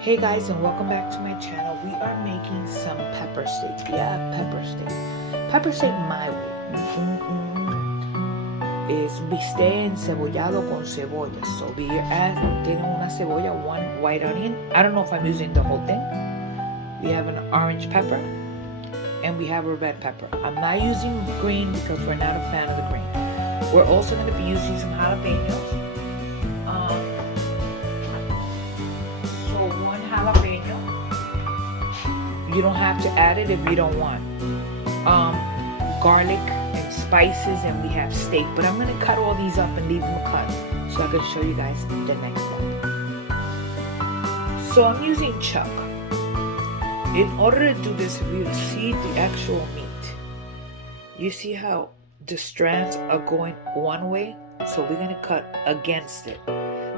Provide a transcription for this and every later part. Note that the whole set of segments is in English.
Hey guys, and welcome back to my channel. We are making some pepper steak. Yeah, pepper steak. Pepper steak my way. Es bistec encebollado con cebolla. So we are tienen una cebolla, one white onion. I don't know if I'm using the whole thing. We have an orange pepper and we have a red pepper. I'm not using green because we're not a fan of the green. We're also going to be using some jalapenos. One jalapeno. You don't have to add it if you don't want. Garlic and spices, and we have steak. But I'm going to cut all these up and leave them cut so I can show you guys the next step. So I'm using chuck. In order to do this, we will see the actual meat. You see how the strands are going one way? So we're going to cut against it.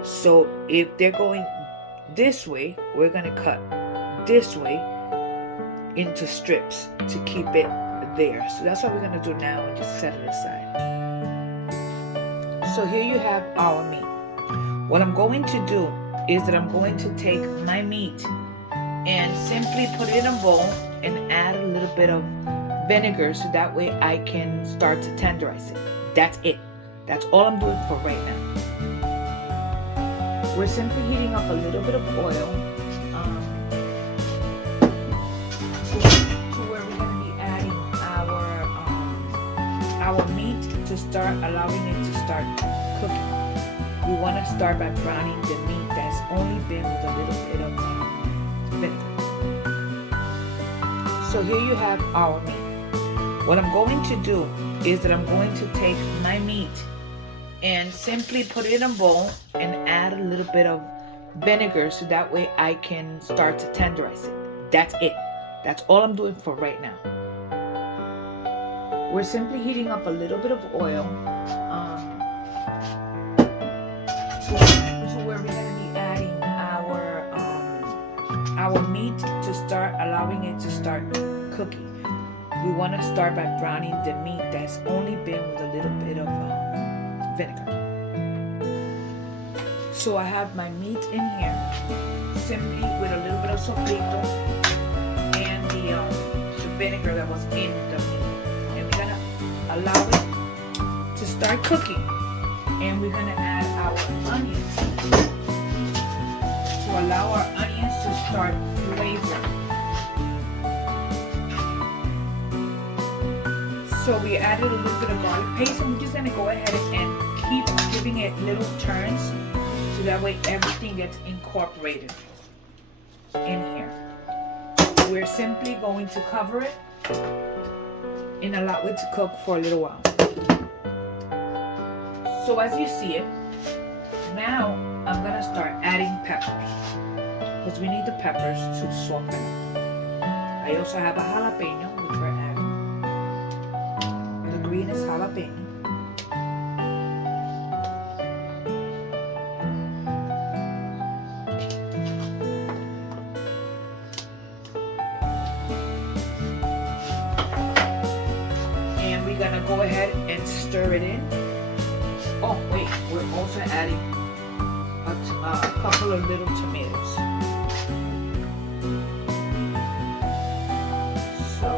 So if they're going this way, we're going to cut this way into strips to keep it there. So that's what we're going to do now and just set it aside. So here you have our meat. What I'm going to do is that I'm going to take my meat and simply put it in a bowl and add a little bit of vinegar so that way I can start to tenderize it. That's it. That's all I'm doing for right now. We're simply heating up a little bit of oil to where we're going to be adding our meat to start allowing it to start cooking. We want to start by browning the meat that's only been with a little bit of vinegar. So here you have our meat. What I'm going to do is that I'm going to take my meat and simply put it in a bowl and add a little bit of vinegar so that way I can start to tenderize it. That's it. That's all I'm doing for right now. We're simply heating up a little bit of oil to where we're going to be adding our meat to start allowing it to start cooking. We want to start by browning the meat that's only been with a little bit of vinegar. So I have my meat in here, simply with a little bit of sofrito and the vinegar that was in the meat. And we're gonna allow it to start cooking. And we're gonna add our onions to allow our onions to start flavoring. So we added a little bit of garlic paste, and we're just gonna go ahead and keep giving it little turns so that way everything gets incorporated in here. We're simply going to cover it and allow it to cook for a little while. So as you see it, now I'm gonna start adding peppers because we need the peppers to soften up. I also have a jalapeno, which we're adding. The green is jalapeno. Gonna go ahead and stir it in. Oh wait, we're also adding a couple of little tomatoes. So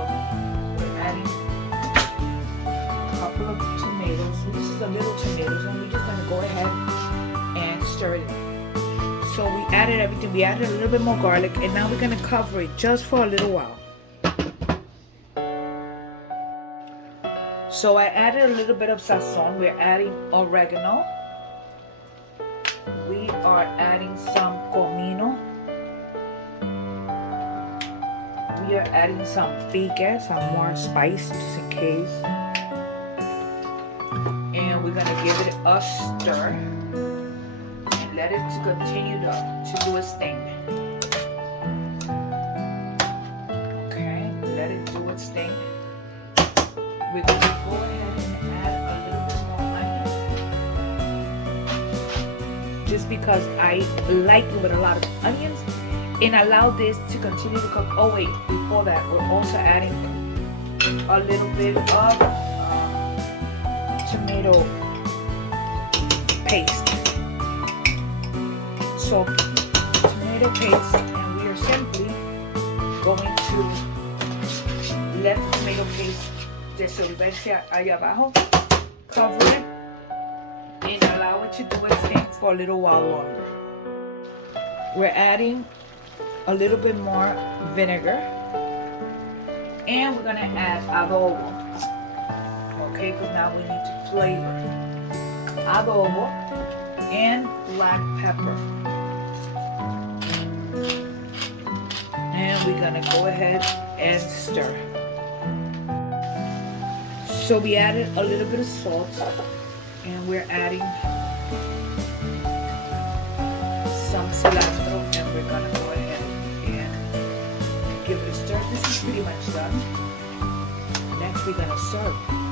we're adding a couple of tomatoes. This is a little tomatoes, and we're just gonna go ahead and stir it in. So we added everything. We added a little bit more garlic, and now we're gonna cover it just for a little while. So I added a little bit of sazon. We're adding oregano. We are adding some comino. We are adding some pique, some more spice just in case. And we're gonna give it a stir and let it continue to do its thing. Okay, let it do its thing. We're going to go ahead and add a little bit more onion just because I like it with a lot of onions, and allow this to continue to cook. Oh wait, before that we're also adding a little bit of tomato paste. So tomato paste simply going to let the tomato paste disolverse allá abajo, cover it, and allow it to do its thing for a little while longer. We're adding a little bit more vinegar, and we're gonna add adobo. Okay, because now we need to flavor. Adobo and black pepper. And we're gonna go ahead and stir. So we added a little bit of salt, and we're adding some cilantro, and we're gonna go ahead and give it a stir. This is pretty much done. Next we're gonna serve.